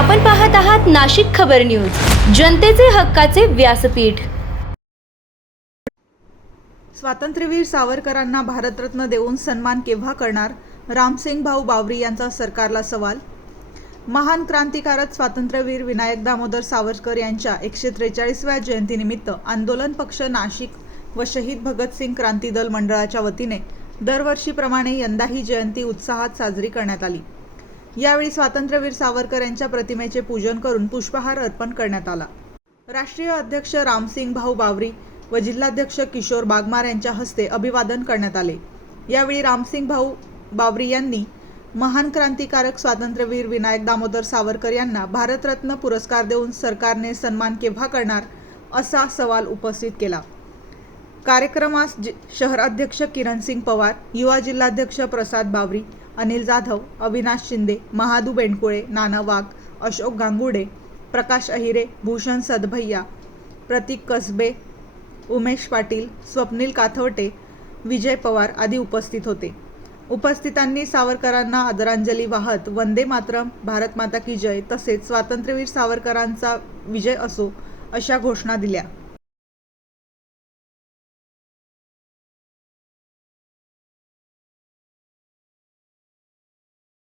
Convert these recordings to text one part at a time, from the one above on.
आपण पाहत आहात नाशिक खबर न्यूज, जनतेचे हक्काचे व्यासपीठ। स्वातंत्र्यवीर सावरकरांना भारतरत्न देऊन सन्मान केव्हा करणार? रामसिंग भाऊ बावरी यांचा सरकारला सवाल। महान क्रांतिकारक स्वातंत्र्यवीर विनायक दामोदर सावरकर यांच्या 143व्या जयंतीनिमित्त आंदोलन पक्ष नाशिक व शहीद भगतसिंग क्रांती दल मंडळाच्या वतीने दरवर्षीप्रमाणे यंदाही जयंती उत्साहात साजरी करण्यात आली। यावेळी स्वातंत्र्यवीर सावरकर यांच्या प्रतिमेचे पूजन करून पुष्पहार अर्पण करण्यात आला। राष्ट्रीय अध्यक्ष रामसिंग भाऊ बावरी व जिल्हाध्यक्ष किशोर बागमार यांच्या हस्ते अभिवादन करण्यात आले। यावेळी रामसिंग भाऊ बावरी यांनी महान क्रांतिकारक स्वातंत्र्यवीर विनायक दामोदर सावरकर यांना भारतरत्न पुरस्कार देऊन सरकारने सन्मान केव्हा करणार असा सवाल उपस्थित केला। कार्यक्रमास शहराध्यक्ष किरणसिंग पवार, युवा जिल्हाध्यक्ष प्रसाद बावरी, अनिल जाधव, अविनाश शिंदे, महादू बेंडकुळे, नाना वाघ, अशोक गांगुडे, प्रकाश अहिरे, भूषण सदभैया, प्रतीक कसबे, उमेश पाटील, स्वप्नील काथवटे, विजय पवार आदी उपस्थित होते। उपस्थितांनी सावरकरांना आदरांजली वाहत वंदे मातरम, भारत माता की जय तसेच स्वातंत्र्यवीर सावरकरांचा विजय असो अशा घोषणा दिल्या।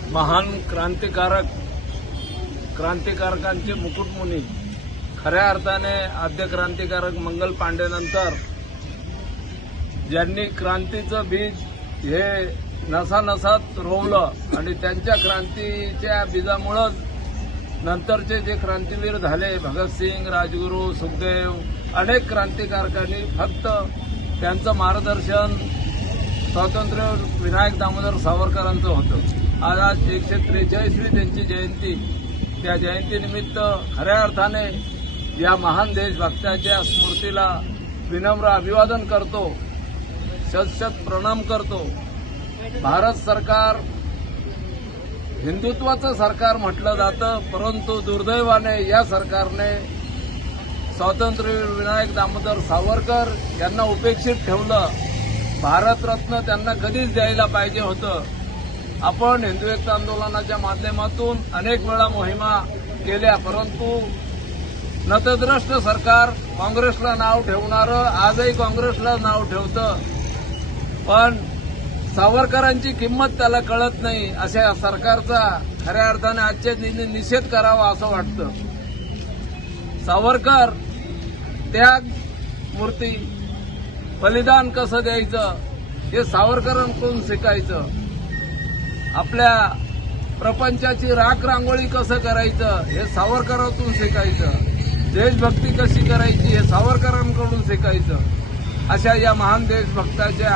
महान क्रांतिकारकांचे मुकुटमुनी, खऱ्या अर्थाने आद्य क्रांतिकारक मंगल पांडेनंतर ज्यांनी क्रांतीचं बीज हे नसानसात रोवलं आणि त्यांच्या क्रांतीच्या बीजामुळेच नंतरचे जे क्रांतीवीर झाले, भगतसिंग, राजगुरू, सुखदेव, अनेक क्रांतिकारकांनी फक्त त्यांचं मार्गदर्शन स्वातंत्र्य विनायक दामोदर सावरकरांचं होतं। आज 143वी त्यांची जयंती, त्या जयंतीनिमित्त खऱ्या अर्थाने या महान देशभक्ताच्या स्मृतीला विनम्र अभिवादन करतो, शत प्रणाम करतो। भारत सरकार हिंदुत्वाचं सरकार म्हटलं जातं, परंतु दुर्दैवाने या सरकारने स्वातंत्र्यवीर विनायक दामोदर सावरकर यांना उपेक्षित ठेवलं। भारतरत्न त्यांना कधीच द्यायला पाहिजे होतं। आपण हिंदू एकता आंदोलनाच्या माध्यमातून अनेक वेळा मोहिमा केल्या, परंतु नतद्रष्ट सरकार काँग्रेसला नाव ठेवणारं आजही काँग्रेसला नाव ठेवतं, पण सावरकरांची किंमत त्याला कळत नाही। अशा सरकारचा खऱ्या अर्थाने आजच्या दिनी निषेध करावा असं वाटतं। सावरकर त्याग मूर्ती, बलिदान कसं द्यायचं हे सावरकरांकडून शिकायचं। आपल्या प्रपंचाची राख रांगोळी कसं करायचं हे सावरकरांतून शिकायचं। देशभक्ती कशी करायची हे सावरकरांकडून शिकायचं। अशा या महान देशभक्ताच्या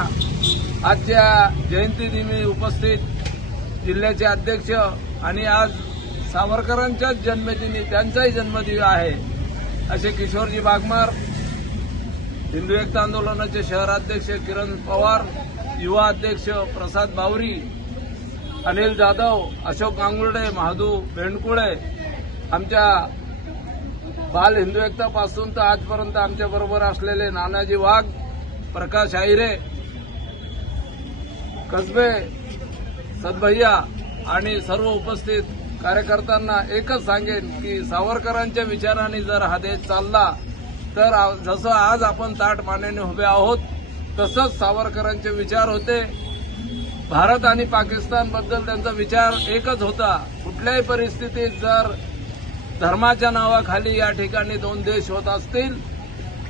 आजच्या जयंतीदिनी उपस्थित जिल्ह्याचे अध्यक्ष आणि आज सावरकरांच्याच जन्मदिनी त्यांचाही जन्मदिन आहे असे किशोरजी बागमार, हिंदू एकता आंदोलनाचे शहराध्यक्ष किरण पवार, युवा अध्यक्ष प्रसाद बावरी, अनिल जाधव, अशोक गांगुर्डे, महादू बेंडकुळे, आमच्या बाल हिंदू एकतापासून तर आजपर्यंत आमच्या बरोबर असलेले नानाजी वाघ, प्रकाश अहिरे, कसबे, सदभैया आणि सर्व उपस्थित कार्यकर्त्यांना एकच सांगेन की सावरकरांच्या विचाराने जर हा देश चालला तर जसं आज आपण ताठ मानेने उभे आहोत तसंच सावरकरांचे विचार होते। भारत आणि पाकिस्तानबद्दल त्यांचा विचार एकच होता। कुठल्याही परिस्थितीत जर धर्माच्या नावाखाली या ठिकाणी दोन देश होत असतील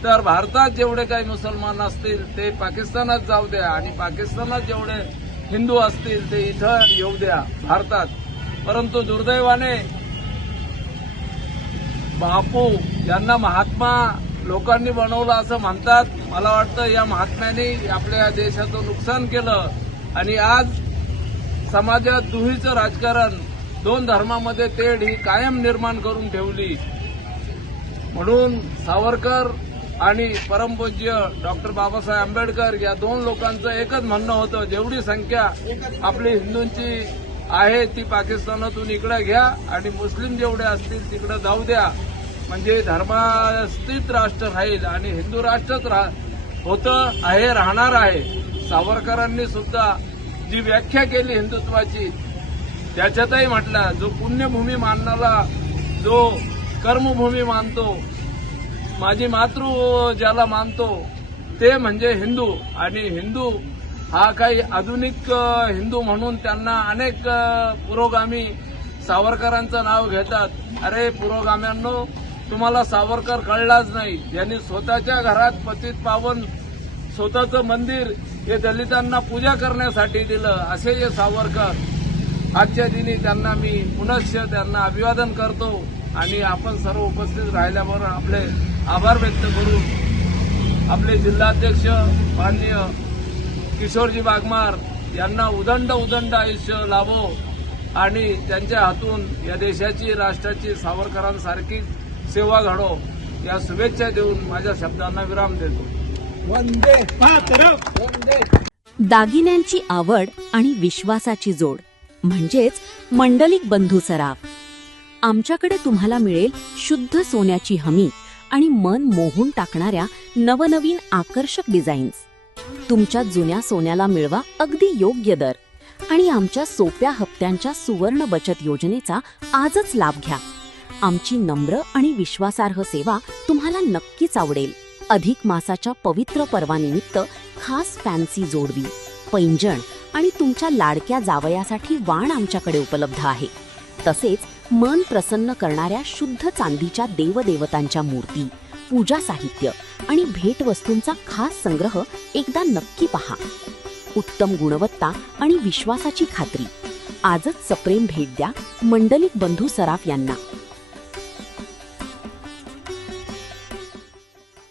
तर भारतात जेवढे काही मुसलमान असतील ते पाकिस्तानात जाऊ द्या आणि पाकिस्तानात जेवढे हिंदू असतील ते इथं येऊ द्या भारतात। परंतु दुर्दैवाने बापू यांना महात्मा लोकांनी बनवलं असं म्हणतात। मला वाटतं या महात्म्यांनी आपल्या देशाचं नुकसान केलं आणि आज समाजात दुहीचं राजकारण, दोन धर्मामध्ये तेढ ही कायम निर्माण करून ठेवली। म्हणून सावरकर आणि परमपूज्य डॉक्टर बाबासाहेब आंबेडकर या दोन लोकांचं एकच म्हणणं होतं, जेवढी संख्या आपली हिंदूंची आहे ती पाकिस्तानातून इकडे घ्या आणि मुस्लिम जेवढे असतील तिकडे जाऊ द्या, म्हणजे धर्मास्थित राष्ट्र राहील आणि हिंदू राष्ट्रच होतं आहे, राहणार आहे। सावरकरांनी सुद्धा जी व्याख्या केली हिंदुत्वाची त्याच्यातही म्हटलं, जो पुण्यभूमी मानणारा जो कर्मभूमी मानतो, माझी मातृ ज्याला मानतो ते म्हणजे हिंदू. आणि हिंदू हा काही आधुनिक हिंदू म्हणून त्यांना अनेक पुरोगामी सावरकरांचं नाव घेतात. अरे पुरोगाम्यांनो, तुम्हाला सावरकर कळलाच नाही. ज्यांनी स्वतःच्या घरात पतित पावन स्वतःचं मंदिर हे दलितांना पूजा करण्यासाठी दिलं, असे जे सावरकर, आजच्या दिनी त्यांना मी पुनश्च त्यांना अभिवादन करतो. आणि आपण सर्व उपस्थित राहिल्याबरोबर आपले आभार व्यक्त करून आपले जिल्हाध्यक्ष माननीय किशोरजी वाघमार यांना उदंड आयुष्य लाभो आणि त्यांच्या हातून या देशाची, राष्ट्राची, सावरकरांसारखी सेवा घडो, या शुभेच्छा देऊन माझ्या शब्दांना विराम देतो. वंदे मातरम. वंदे. दागिन्यांची आवड आणि विश्वासाची जोड म्हणजेच मंडलिक बंधू सराफ. आमच्याकडे तुम्हाला मिळेल शुद्ध सोन्याची हमी आणि मन मोहून टाकणाऱ्या नवनवीन आकर्षक डिझाईन्स. तुमच्या जुन्या सोन्याला मिळवा अगदी योग्य दर आणि आमच्या सोप्या हप्त्यांच्या सुवर्ण बचत योजनेचा आजच लाभ घ्या. आमची नम्र आणि विश्वासार्ह सेवा तुम्हाला नक्कीच आवडेल. अधिक मासाच्या पवित्र पर्वानिमित्त खास फॅन्सी जोडवी, पैंजण आणि तुमच्या लाडक्या जावयासाठी वाण आमच्याकडे उपलब्ध आहे. तसेच मन प्रसन्न करणाऱ्या शुद्ध चांदीच्या देवदेवतांच्या मूर्ती, पूजा साहित्य आणि भेटवस्तूंचा खास संग्रह एकदा नक्की पहा. उत्तम गुणवत्ता आणि विश्वासाची खात्री. आजच सप्रेम भेट द्या मंडलिक बंधू सराफ यांना.